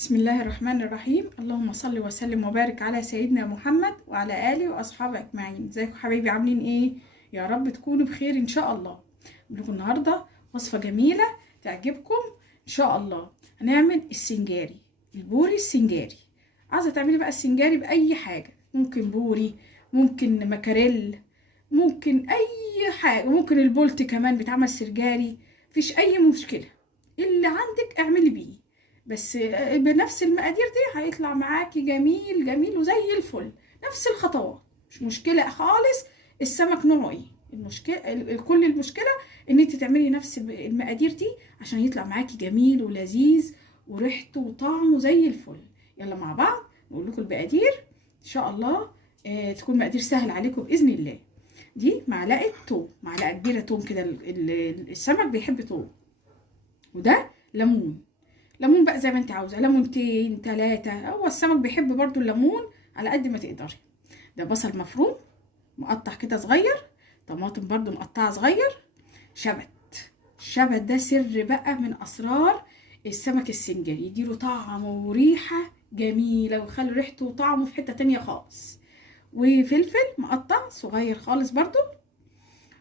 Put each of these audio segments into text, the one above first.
بسم الله الرحمن الرحيم. اللهم صل وسلم وبارك على سيدنا محمد وعلى آله وأصحابه أجمعين. ازيكم حبايبي، عاملين ايه؟ يا رب تكونوا بخير ان شاء الله. لكم النهارده وصفة جميلة تعجبكم ان شاء الله. هنعمل السنجاري، البوري السنجاري. عايزة تعملي بقى السنجاري بأي حاجة، ممكن بوري، ممكن مكاريل، ممكن أي حاجة، ممكن البولت كمان بيتعمل سرجاري، مفيش أي مشكلة. اللي عندك اعملي بيه، بس بنفس المقادير دي هيطلع معاكي جميل جميل وزي الفل. نفس الخطوات، مش مشكله خالص. السمك نوعه ايه؟ المشكله كل المشكله ان انت تعملي نفس المقادير دي عشان يطلع معاكي جميل ولذيذ وريحته وطعمه زي الفل. يلا مع بعض نقول لكم المقادير ان شاء الله. تكون مقادير سهل عليكم باذن الله. دي معلقه توم، معلقه كبيره توم كده، السمك بيحب توم. وده ليمون، ليمون بقى زي ما انت عاوزه، ليمونتين 3، هو السمك بيحب برضو الليمون على قد ما تقدري. ده بصل مفروم مقطع كده صغير، طماطم برضو مقطعه صغير، شبت. الشبت ده سر بقى من اسرار السمك السنجاري، يديله طعم وريحه جميله ويخلي ريحته وطعمه في حته تانية خالص. وفلفل مقطع صغير خالص برضو،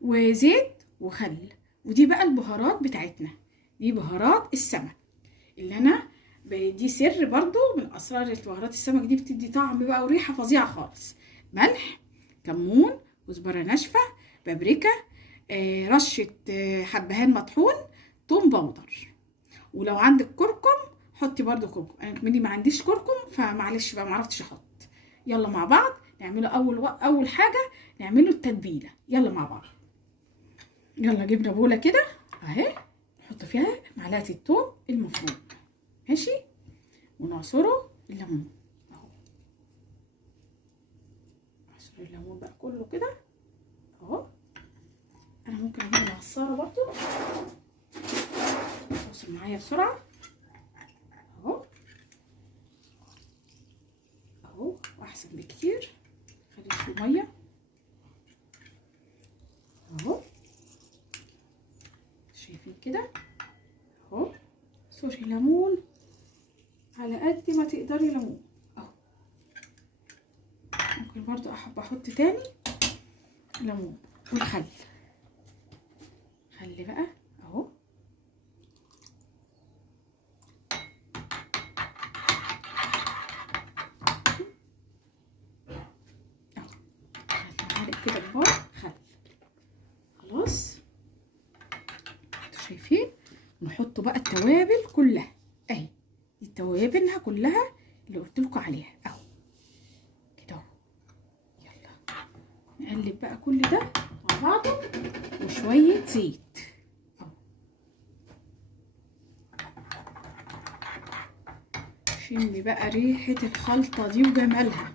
وزيت وخل. ودي بقى البهارات بتاعتنا، دي بهارات السمك اللي انا دي سر برضو من اسرار البهارات السمك دي، بتدي طعم بقى وريحه فظيعه خالص. ملح، كمون، كزبره ناشفه، بابريكا، رشه حبهان مطحون، توم باودر. ولو عندك كركم حطي برضو كركم، انا كمني ما عنديش كركم فمعلش بقى معرفتش احط. يلا مع بعض نعمله. اول حاجه نعمله التتبيله. يلا مع بعض. يلا جبنا بوله كده اهي، نحط فيها معلقه الثوم المفروم، ماشي، ونعصره الليمون اهو. نعصر الليمون بقى كله كده اهو. انا ممكن اجيب العصاره برضو توصل معايا بسرعه اهو اهو، واحسن بكتير. خلي فيه ميه اهو، شايفين كده اهو. عصري ليمون على قد ما تقدري ليمون اهو. ممكن برضو احب احط تاني ليمون. والخل، خلي بقى اهو معلقه كده كبار خل. خلاص انتوا شايفين. نحط بقى التوابل كلها اهي، دي توابلها كلها اللي قلت لكم عليها اهو كده اهو. يلا نقلب بقى كل ده مع بعضه وشويه زيت اهو. شمي بقى ريحه الخلطه دي وجمالها،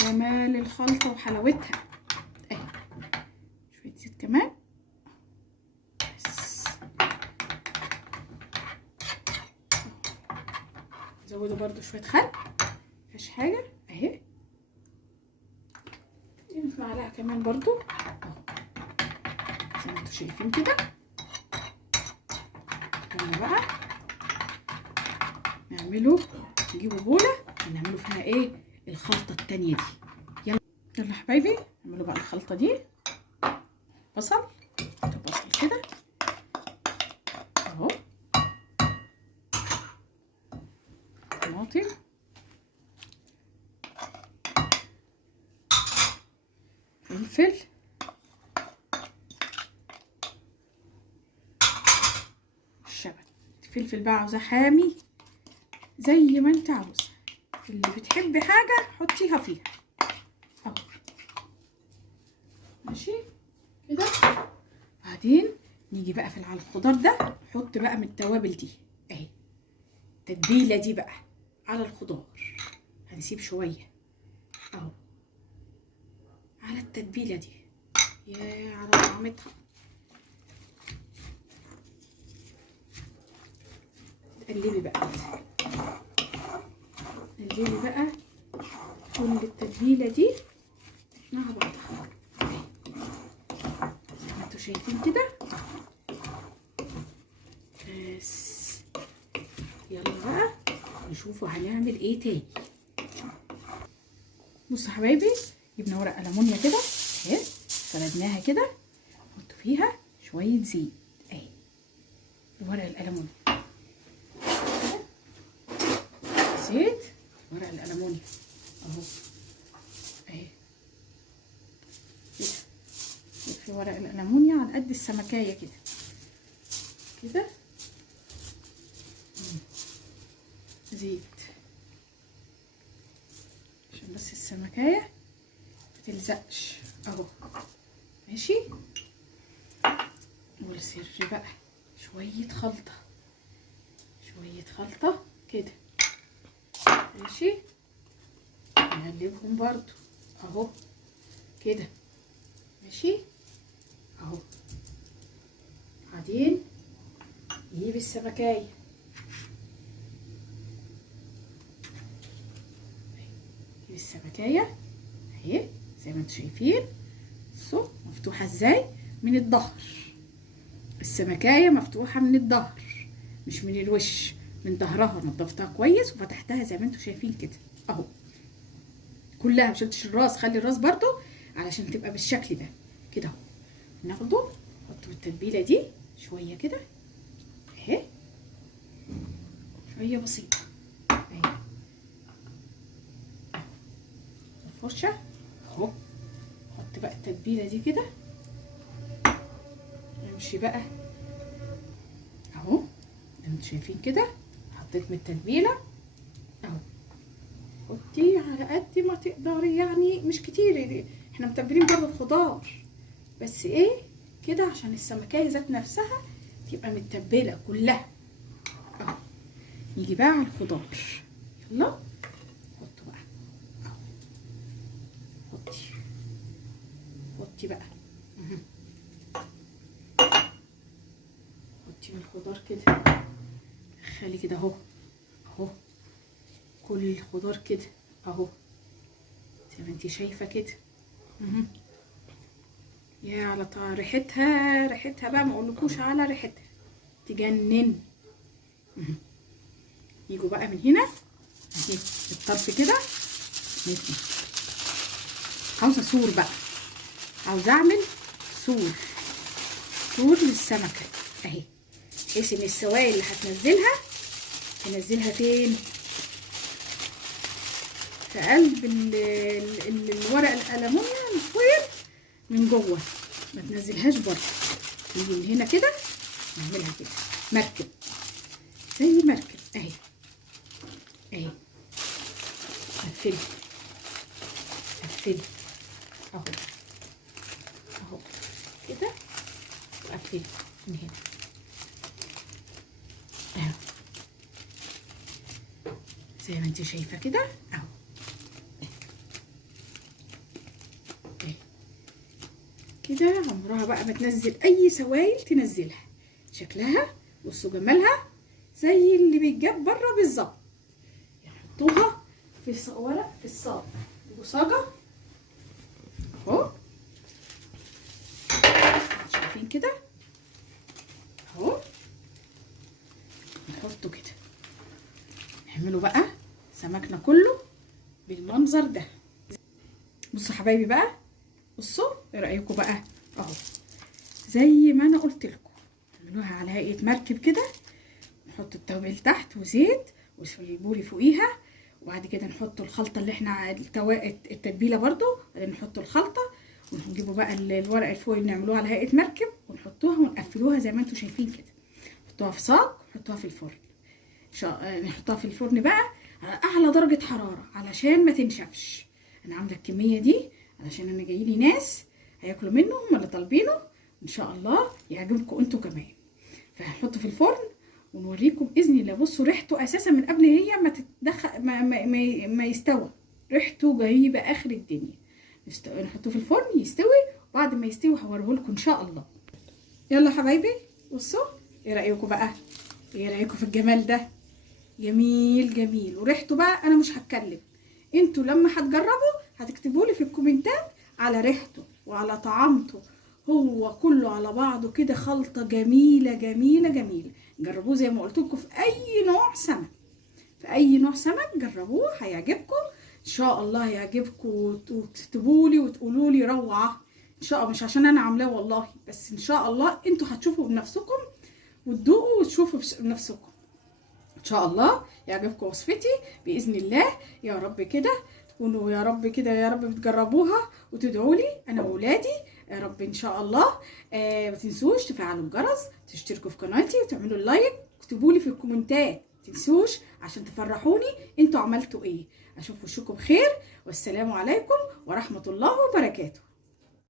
جمال الخلطه وحلاوتها اهي. شويه زيت كمان بس. زودوا برضو شويه خل، مفيهاش حاجه اهي. معلقه كمان برضو اهو زي ما انتوا شايفين كده. يلا بقى نعمله، نجيبوا بوله ونعمله فيها ايه الخلطه التانية دي. يلا يلا حبايبي نعملوا بقى الخلطه دي. بصل كده اهو، طماطم، فلفل، الشبت. الفلفل بقى عاوزاه حامي زي ما انت عاوزه، اللي بتحبي حاجه حطيها فيها اهو، ماشي كده. بعدين نيجي بقى على الخضار ده، نحط بقى من التوابل دي اهي، التتبيله دي بقى على الخضار. هنسيب شويه اهو على التتبيله دي، يا على طعمتها. قلبي بقى، قلبي بقى كل التتبيله دي مع بعضها زي ما انتوا شايفين كده بس. يلا بقى نشوفوا هنعمل ايه تاني. بصوا يا حبايبي، جبنا ورق ألمونيا كده اهي، فردناها كده، نحط فيها شويه زيت اهي، ورق الألمونيا زيت ورق الألمونيا اهو اهي كده. في ورق الألمونيا على قد السمكايه كده كده، زيت عشان بس السمكايه متلزقش اهو ماشي. والسر بقى شويه خلطه كده ماشي، نقلبهم برضو اهو كده ماشي اهو. بعدين نجيب السمكايه اهي زي ما انتم شايفين. بصوا مفتوحه ازاي من الظهر، السمكايه مفتوحه من الظهر مش من الوش، من ظهرها نضفتها كويس وفتحتها زي ما انتم شايفين كده اهو كلها، مشلتش الراس، خلي الراس برضو علشان تبقى بالشكل ده كده اهو. ناخده نحطه بالتتبيله دي شويه كده اهي، شويه بسيطه اهي، الفرشه اهو. نحط بقى التتبيله دي كده، نمشي بقى اهو انتوا شايفين كده، حطيت من التتبيله اهو. حطي على قد ما تقدري، يعني مش كتير، احنا متبلين برضه الخضار بس ايه كده عشان السمكايه ذات نفسها تبقى متبله كلها اهو. نيجي بقى على الخضار، يلا حطوا بقى اهو، حطي بقى حطي من الخضار كده، خلي كده اهو كل الخضار كده اهو زي ما انتي شايفه كده. يا على ريحتها بقى، ما اقولكوش على ريحتها تجنن. يجوا بقى من هنا اهي الطرف كده، عاوزه سور بقى، عاوزه اعمل سور للسمكه اهي، بحيث ان السوائل اللي هتنزلها فين؟ في قلب الورق الألمونيا الفويل من جوه، ما تنزلهاش بره. نيجي من هنا كده نعملها كده مركب، زي مركب اهي قفلي اهو كده، وقفلي من هنا اهو زي ما انت شايفه كده اهو كده. عمرها بقى ما تنزل اي سوائل، تنزلها شكلها بصوا جمالها زي اللي بيتجاب بره بالظبط. يحطوها في ورق في الصاج، بصاجه اهو شايفين كده اهو، نحطه كده، نعمله بقى سمكنا كله بالمنظر ده. بصوا حبايبي بقى، بصوا ايه رايكم بقى اهو زي ما انا قلت لكم، اعملوها على هيئه مركب كده، نحط التوابل تحت وزيت والبوري فوقيها، وبعد كده نحط الخلطه اللي احنا التتبيله برضو، بعدين نحط الخلطه ونجيبوا بقى الورق الفويل نعملوها على هيئه مركب ونحطوها ونقفلوها زي ما انتم شايفين كده. نحطوها في صاج ونحطوها في الفرن، نحطها في الفرن بقى على اعلى درجه حراره علشان ما تنشفش. انا عامله الكميه دي علشان انا جايلي ناس هياكلوا منه، هم اللي طالبينه، ان شاء الله يعجبكم انتوا كمان. فهنحطه في الفرن ونوريكم باذن الله. بصوا ريحته اساسا من قبل هي ما تتدخل ما يستوى، ريحته جايبه اخر الدنيا. نحطه في الفرن يستوي، وبعد ما يستوي هوريهولكم ان شاء الله. يلا حبايبي بصوا ايه رايكم بقى، ايه رايكم في الجمال ده؟ جميل وريحته بقى انا مش هتكلم، انتوا لما هتجربوا هتكتبوا لي في الكومنتات على ريحته وعلى طعامته، هو كله على بعضه كده خلطه جميله. جربوه زي ما قلت لكم في اي نوع سمك، في اي نوع سمك جربوه هيعجبكم ان شاء الله، هيعجبكم وتكتبوا لي وتقولوا لي روعه ان شاء الله. مش عشان انا عاملاه والله، بس ان شاء الله انتوا هتشوفوا بنفسكم وتدوقوا وتشوفوا بنفسكم ان شاء الله. يعجبكم وصفتي باذن الله. يا رب كده تكونوا، يا رب كده، يا رب بتجربوها وتدعوا لي انا واولادي يا رب ان شاء الله. ما تنسوش تفعلوا الجرس، تشتركوا في قناتي وتعملوا اللايك، اكتبوا لي في الكومنتات تنسوش عشان تفرحوني انتوا عملتوا ايه. اشوف وشكم بخير، والسلام عليكم ورحمه الله وبركاته.